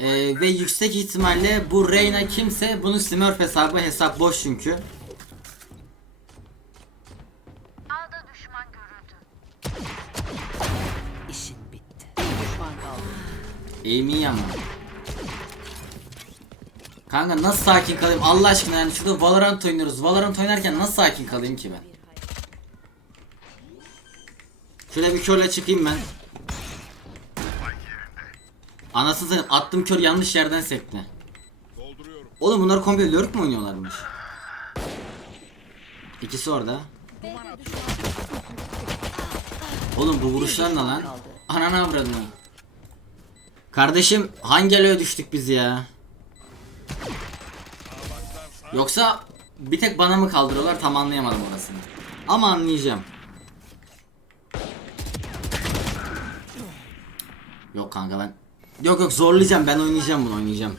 Ee, ve yüksek ihtimalle bu Reyna kimse bunun Smurf hesabı hesap boş çünkü. A'da düşman görüldü. İşin bitti. Bir düşman kaldı. Aim'i ama. Kanka nasıl sakin kalayım Allah aşkına yani şurada Valorant oynuyoruz. Valorant oynarken nasıl sakin kalayım ki ben? Şöyle bir körle çıkayım ben. Anasını satayım attım kör yanlış yerden sekti. Oğlum bunlar komple lurk mu oynuyorlarmış? İkisi orada. Oğlum bu vuruşlar ne lan? Ananı avradını. Kardeşim hangi aloya düştük biz ya? Yoksa bir tek bana mı kaldırıyorlar tam anlayamadım orasını. Ama anlayacağım. Yok kanka ben. Yok yok zorlayacağım ben oynayacağım bunu oynayacağım.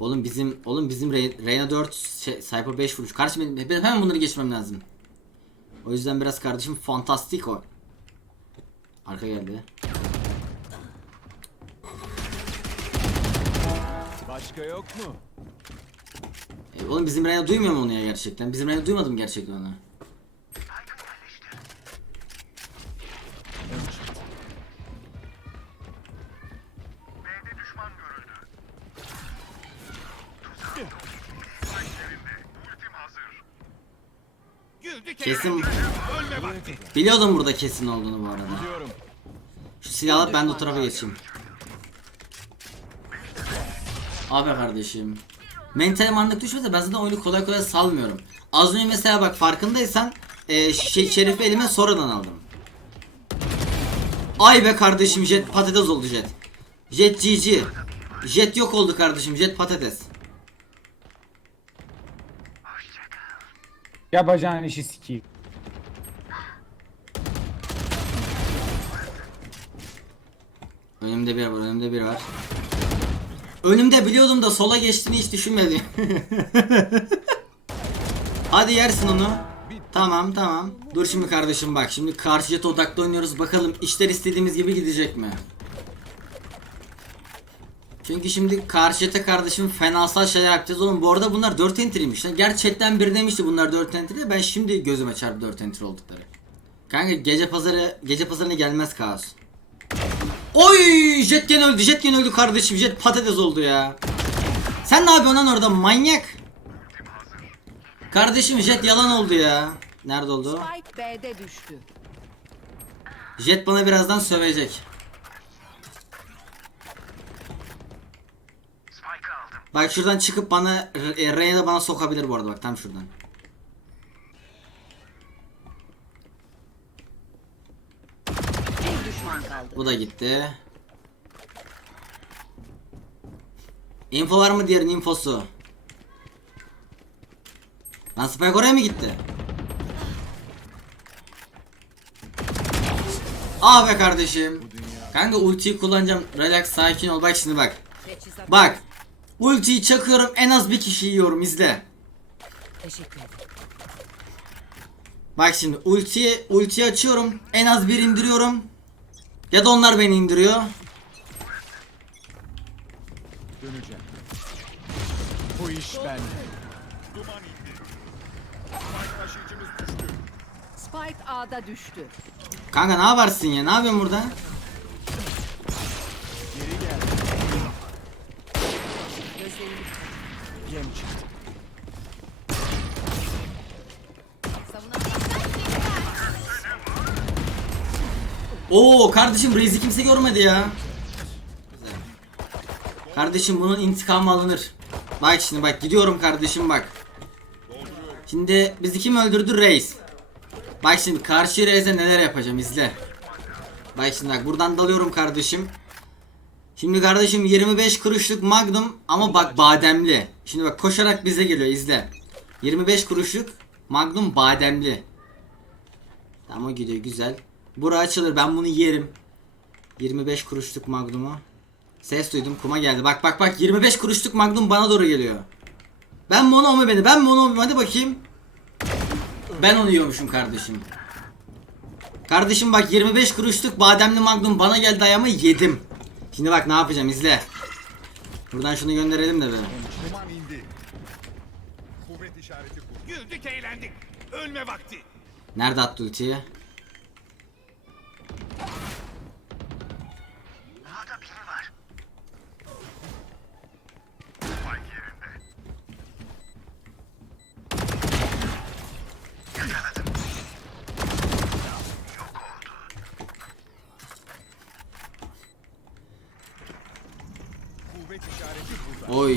Oğlum bizim oğlum bizim Re- Reyna 4 şey, Cypher 5 vuruş. Kardeşim benim, hemen bunları geçmem lazım. O yüzden biraz kardeşim fantastik o. Arka geldi. Başka yok mu? E, oğlum bizim Reyna duymuyor mu onu ya gerçekten? Bizim Reyna duymadım gerçekten onu. Kesin biliyordum burada kesin olduğunu bu arada. Şu silahı ben de o tarafa geçeyim. Abi kardeşim. Mental anlık düşmese ben zaten oyunu kolay kolay salmıyorum. Az önce mesela bak farkındaysan e, Şerif'i elime sonradan aldım. Ay be kardeşim jet patates oldu jet. Jet GG. Jet yok oldu kardeşim jet patates. Ya bacağın işi sikeyim. Önümde bir var önümde bir var. Önümde biliyordum da sola geçtiğini hiç düşünmedim. Hadi yersin onu. Tamam tamam. Dur şimdi kardeşim bak. Şimdi karşı jet odaklı oynuyoruz. Bakalım işler istediğimiz gibi gidecek mi? Çünkü şimdi karşı jete kardeşim fenasal şeyler yapacağız. Oğlum bu arada bunlar 4 entry'miş. Gerçekten bir demişti bunlar 4 entry. Ben şimdi gözüme çarptı 4 entry oldukları. Kanka gece pazarı gece pazarına gelmez kaos. Oy jet gene öldü jet gene öldü kardeşim jet patates oldu ya. Sen ne yapıyorsun lan orada manyak? Kardeşim jet yalan oldu ya. Nerede oldu? Spike B'de düştü. Jet bana birazdan sövecek. Spike aldım. Bak şuradan çıkıp bana e, R'ye de bana sokabilir bu arada bak tam şuradan. Bir düşman kaldı. Bu da gitti. Info var mı diğerinin infosu? Lan Spike oraya mı gitti? Ah be kardeşim. Kanka ultiyi kullanacağım. Relax sakin ol. Bak şimdi bak. Bak. Ultiyi çakıyorum en az bir kişi yiyorum izle. Teşekkür ederim. Bak şimdi ultiyi ultiyi açıyorum. En az bir indiriyorum. Ya da onlar beni indiriyor. Döneceğim. Bu iş bende. Duman indi. Spike taşıyıcımız düştü. Spike A'da düştü. Kanka ne yaparsın ya? Ne yapıyorsun burada? Yem çıktı. Oo kardeşim Reis'i kimse görmedi ya. Güzel. Kardeşim bunun intikamı alınır. Bak şimdi bak gidiyorum kardeşim bak. Şimdi bizi kim öldürdü Reis. Bak şimdi karşı Reis'e neler yapacağım izle. Bak şimdi bak buradan dalıyorum kardeşim. Şimdi kardeşim 25 kuruşluk Magnum ama bak bademli. Şimdi bak koşarak bize geliyor izle. 25 kuruşluk Magnum bademli. Tamam o gidiyor güzel. Bura açılır ben bunu yerim. 25 kuruşluk Magnum'u. Ses duydum kuma geldi. Bak bak bak 25 kuruşluk Magnum bana doğru geliyor. Ben mi onu o mu beni? Ben mi onu o mu? Hadi bakayım. Ben onu yiyormuşum kardeşim. Kardeşim bak 25 kuruşluk bademli Magnum bana geldi ayağıma yedim. Şimdi bak ne yapacağım izle. Buradan şunu gönderelim de be. Duman indi. Kuvvet işareti kur. Güldük eğlendik. Ölme vakti. Nerede attı ultiyi? Daha biri var. Spike yerinde. Yakaladım. Yok oldu. Kuvvet işareti burada. Oy.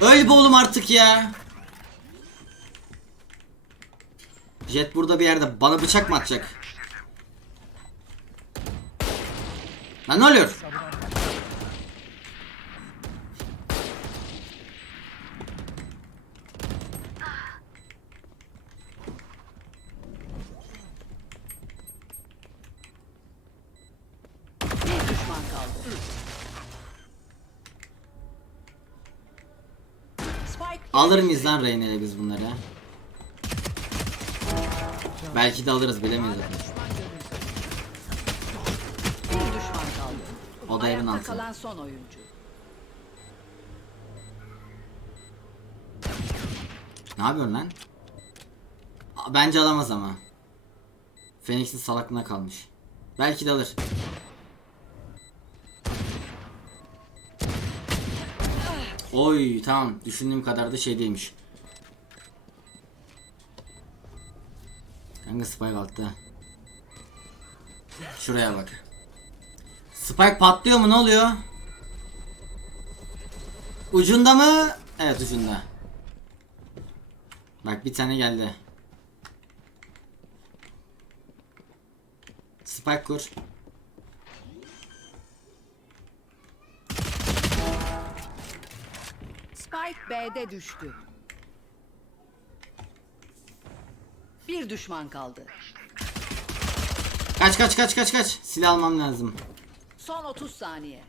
Öl be oğlum artık ya. Jet burada bir yerde bana bıçak mı atacak? Lan ne oluyor? Bir düşman kaldı. Spike Alır mıyız lan Reyna'ya biz bunları? Belki de alırız bilemeyiz. Bir düşman kaldı. O da evin Ayakta altı. kalan son oyuncu. Ne yapıyorsun lan? Aa, Bence alamaz ama. Phoenix'in salaklığına kalmış. Belki de alır. Oy tamam düşündüğüm kadar da şey değilmiş. Kanka Spike altta. Şuraya bak. Spike patlıyor mu ne oluyor? Ucunda mı? Evet ucunda. Bak bir tane geldi. Spike kur. Spike B'de düştü. Bir düşman kaldı. Kaç kaç kaç kaç kaç. Silah almam lazım. Son 30 saniye.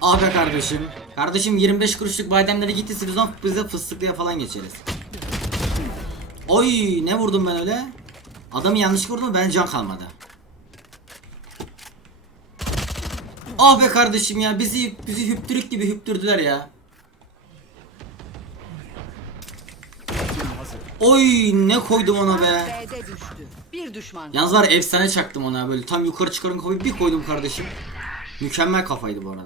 Ah be kardeşim. Kardeşim 25 kuruşluk bademleri gitti sezon bize fıstıklıya falan geçeriz. Oy ne vurdum ben öyle? Adamı yanlış vurdum ben can kalmadı. Ah be kardeşim ya bizi bizi hüptürük gibi hüptürdüler ya. Oy ne koydum ona be. B'de düştü. Bir düşman kaldı. Yalnız var ya, efsane çaktım ona böyle tam yukarı çıkarın kafayı bir koydum kardeşim. Mükemmel kafaydı bu arada.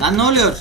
Lan ne oluyor?